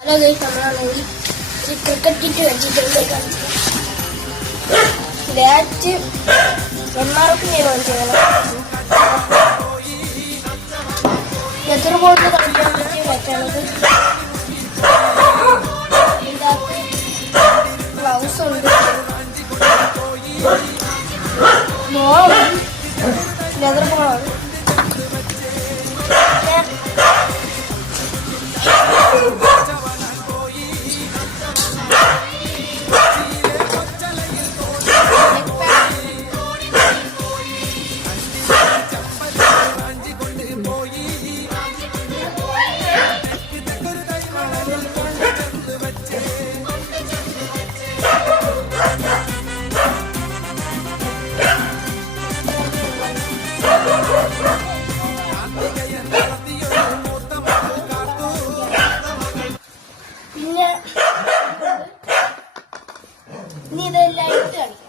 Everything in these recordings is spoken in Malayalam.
ഹലോ ഗൈസ്, നമ്മളാണെങ്കിൽ ഈ ക്രിക്കറ്റ് കിറ്റ് വെച്ചിട്ടുണ്ട്. ബാറ്റ് MRP എത്ര ബോളിൽ കളിക്കാൻ പറ്റിയ ബാറ്റാണത്. ഇതിൻ്റെ അകത്ത് ഗ്ലൗസ് ഉണ്ട്, ബോളുണ്ട്, ലെതർ ബോളാണ്. പിന്നെ ഇനി ഇതെല്ലാം ഇട്ട് കളിക്കാം.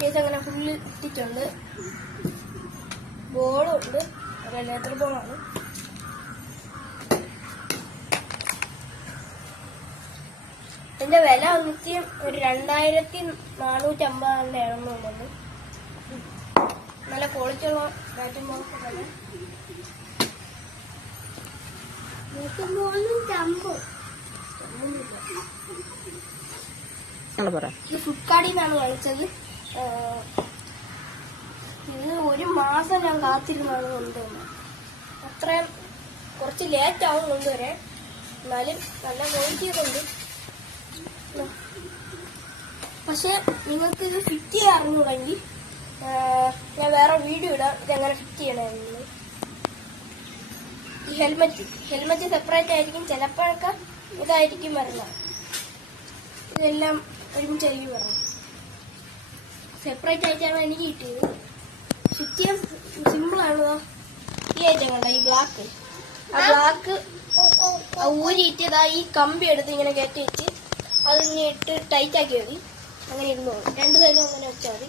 കേസ് അങ്ങനെ ഫുള്ള് ഇട്ടിട്ടുണ്ട്. ബോളുണ്ട്, ലെതർ ബോളാണ്. ഇതിന്റെ വില വന്നിട്ട് ഒരു 2450 ആണെന്നുണ്ട്. നല്ല ക്വാളിറ്റി ഉള്ള ബാറ്റും ബോളൊക്കെ തന്നെ. ഇത് ഫ്ലിപ്കാർട്ടിൽ നിന്നാണ് കളിച്ചത്. ഇത് 1 മാസം ഞാൻ കാത്തിരുന്നാണ് കൊണ്ടുവന്നത്. അത്രയും കുറച്ച് ലേറ്റ് ആവും കൊണ്ടുവരാൻ, എന്നാലും നല്ല ക്വാളിറ്റി ഉണ്ട്. പക്ഷെ നിങ്ങൾക്ക് ഇത് ഫിറ്റ് ചെയ്യാൻ അറിഞ്ഞുകൂടെങ്കിൽ ഞാൻ വേറെ വീഡിയോ ഇടാം ഇതെങ്ങനെ ഫിറ്റ് ചെയ്യണമെന്ന്. ഈ ഹെൽമെറ്റ് സെപ്പറേറ്റ് ആയിരിക്കും, ചിലപ്പോഴൊക്കെ ഇതായിരിക്കും വരുന്നത്. ഇതെല്ലാം ഒരുമിച്ചായിരിക്കും വരുന്നത്. സെപ്പറേറ്റ് ആയിട്ടാണ് എനിക്ക് കിട്ടിയത്. ഫിറ്റ് ചെയ്യാൻ സിമ്പിളാണ്. ഈ ഐറ്റം കണ്ട, ഈ ബ്ലാക്ക്, ആ ബ്ലാക്ക് ഊരിയിട്ട് ഈ കമ്പി എടുത്ത് ഇങ്ങനെ കയറ്റി വെച്ച് അതിങ്ങനെ ഇട്ട് ടൈറ്റ് ആക്കി മതി. അങ്ങനെ ഇരുന്നോളൂ. 2 സൈഡും അങ്ങനെ വെച്ചാൽ മതി.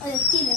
അത് എത്തിയില്ല.